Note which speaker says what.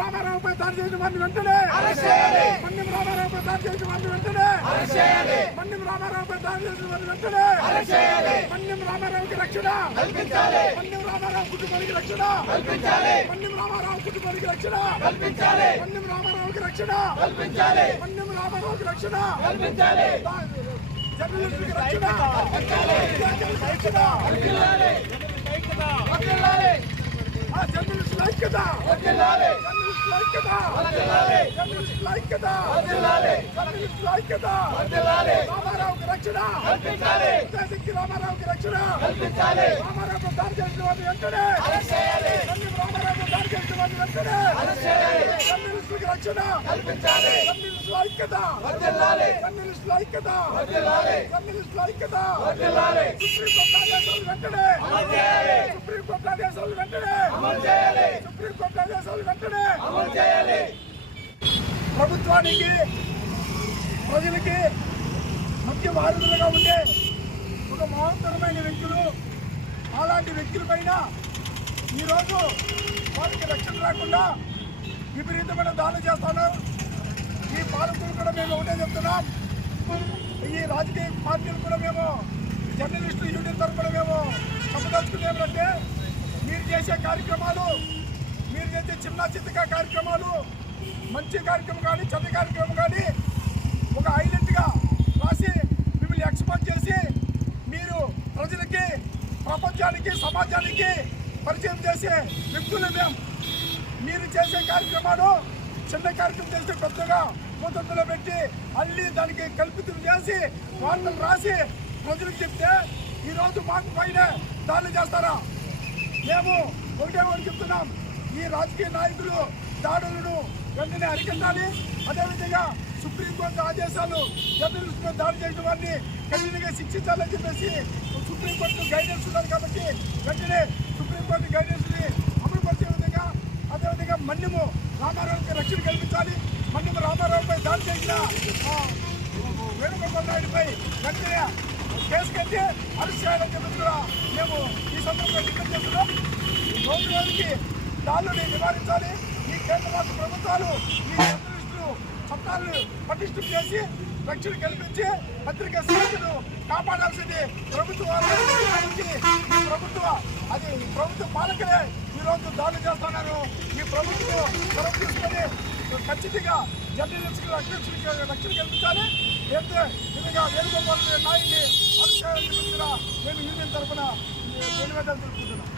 Speaker 1: రామారావుపై దాడి చేసిన వారిని వెంటనే మన్యం రామారావుపై దాడి చేసిన వారిని వెంటనే మన్యం రామారావుపై దాడి చేసిన వారిని వెంటనే మన్యం రామారావుకి రక్షణ. మన్యం రామారావు కుటుంబానికి రక్షణ. మన్యం రామారావు కుటుంబానికి రక్షణ. మన్యం రామారావుకి రక్షణ. మన్యం రామారావుకి రక్షణ. జర్నలిస్టులకు రక్షణ. రక్షణ జర్నలిస్టుల ఐక్యత. జర్నలిస్టుల ఐక్యత. జర్నలిస్టుల ఐక్యత జర్నలిస్టుల ఐక్యత రామారావుకి రక్షణ ఉదయశక్తి రామారావుకి రక్షణ రామారావు దాడి చేసిన వారిని వెంటనే రామారావు దాడి చేసిన వారిని వెంటనే జర్నలిస్టులకు రక్షణ జర్నలిస్టుల ఐక్యత ఐక్యత ఐక్యత సుప్రీంకోర్టు వెంటనే సుప్రీంకోర్టు ఆదేశాలు వెంటనే! సుప్రీంకోర్టు ఆదేశాలు వెంటనే! ప్రభుత్వానికి ప్రజలకి ముఖ్య వారధులుగా ఉండే ఒక మహోత్తరమైన వ్యక్తులు అలాంటి వ్యక్తులపైన ఈరోజు వారికి రక్షణ రాకుండా విపరీతమైన దాడులు చేస్తున్నారు. ఈ పాలకులు కూడా మేము ఒకటే చెప్తున్నాం. ఈ రాజకీయ పార్టీలు కూడా మేము జర్నలిస్టు యూనియన్ తరఫున మేము చెప్పదలుచుకుంది ఏమంటే మీరు చేసే కార్యక్రమాలు మీరు చేసే చిన్న చిత్తగా కార్యక్రమాలు మంచి కార్యక్రమం కానీ చెడ్డ కార్యక్రమం కానీ ఒక హైలైట్గా రాసి మిమ్మల్ని ఎక్స్పోజ్ చేసి మీరు ప్రజలకి ప్రపంచానికి సమాజానికి పరిచయం చేసే వ్యక్తులు మేము. మీరు చేసే కార్యక్రమాలు చిన్న కార్యక్రమం చేస్తే పెద్దగా మొత్తంలో పెట్టి అల్లి దానికి కల్పితం చేసి వార్తలు రాసి ప్రజలకు చెప్తే ఈరోజు మాకు పైన దాడులు చేస్తారా? మేము ఒకటే ఒకటి చెప్తున్నాం. ఈ రాజకీయ నాయకులు దాడులను వెంటనే అరికట్టాలి. అదేవిధంగా సుప్రీంకోర్టు ఆదేశాలు జర్నలిస్టులు దాడి చేయడం వారిని కఠినంగా శిక్షించాలని చెప్పేసి సుప్రీంకోర్టు గైడెన్స్ ఉన్నది కాబట్టి వెంటనే సుప్రీంకోర్టు గైడెన్స్ని అమలు పరిచే విధంగా అదేవిధంగా మన్యము రామారావుకి రక్షణ కల్పించాలి. మన్యము రామారావుపై దాడి చేసిన వేణుగోపాల్ నాయుడుపై వెంటనే కేసు కట్టి అరెస్ట్ చేయాలని చెప్పి కూడా మేము ఈ సందర్భంగా డిక్లేర్ చేస్తున్నాం. రోజు రోజుకి దాళ్ళని నివారించాలి. ఈ కేంద్ర రాష్ట్ర ప్రభుత్వాలు ఈ జర్నలిస్టులు చట్టాలను పటిష్టం చేసి రక్షణ కల్పించి పత్రికా స్వేచ్ఛను కాపాడాల్సింది ప్రభుత్వ ప్రభుత్వ అది ప్రభుత్వ పాలకులే ఈ రోజు దాడులు చేస్తున్నారు. ఈ ప్రభుత్వం చొరవ తీసుకొని ఖచ్చితంగా జర్నలిస్టులకు రక్షణ రక్షణ కల్పించాలి. అయితే విధంగా వేణుగోపాల్ నాయకుని అరెస్ట్ మేము యూనియన్ తరఫున తెలుపుతున్నాం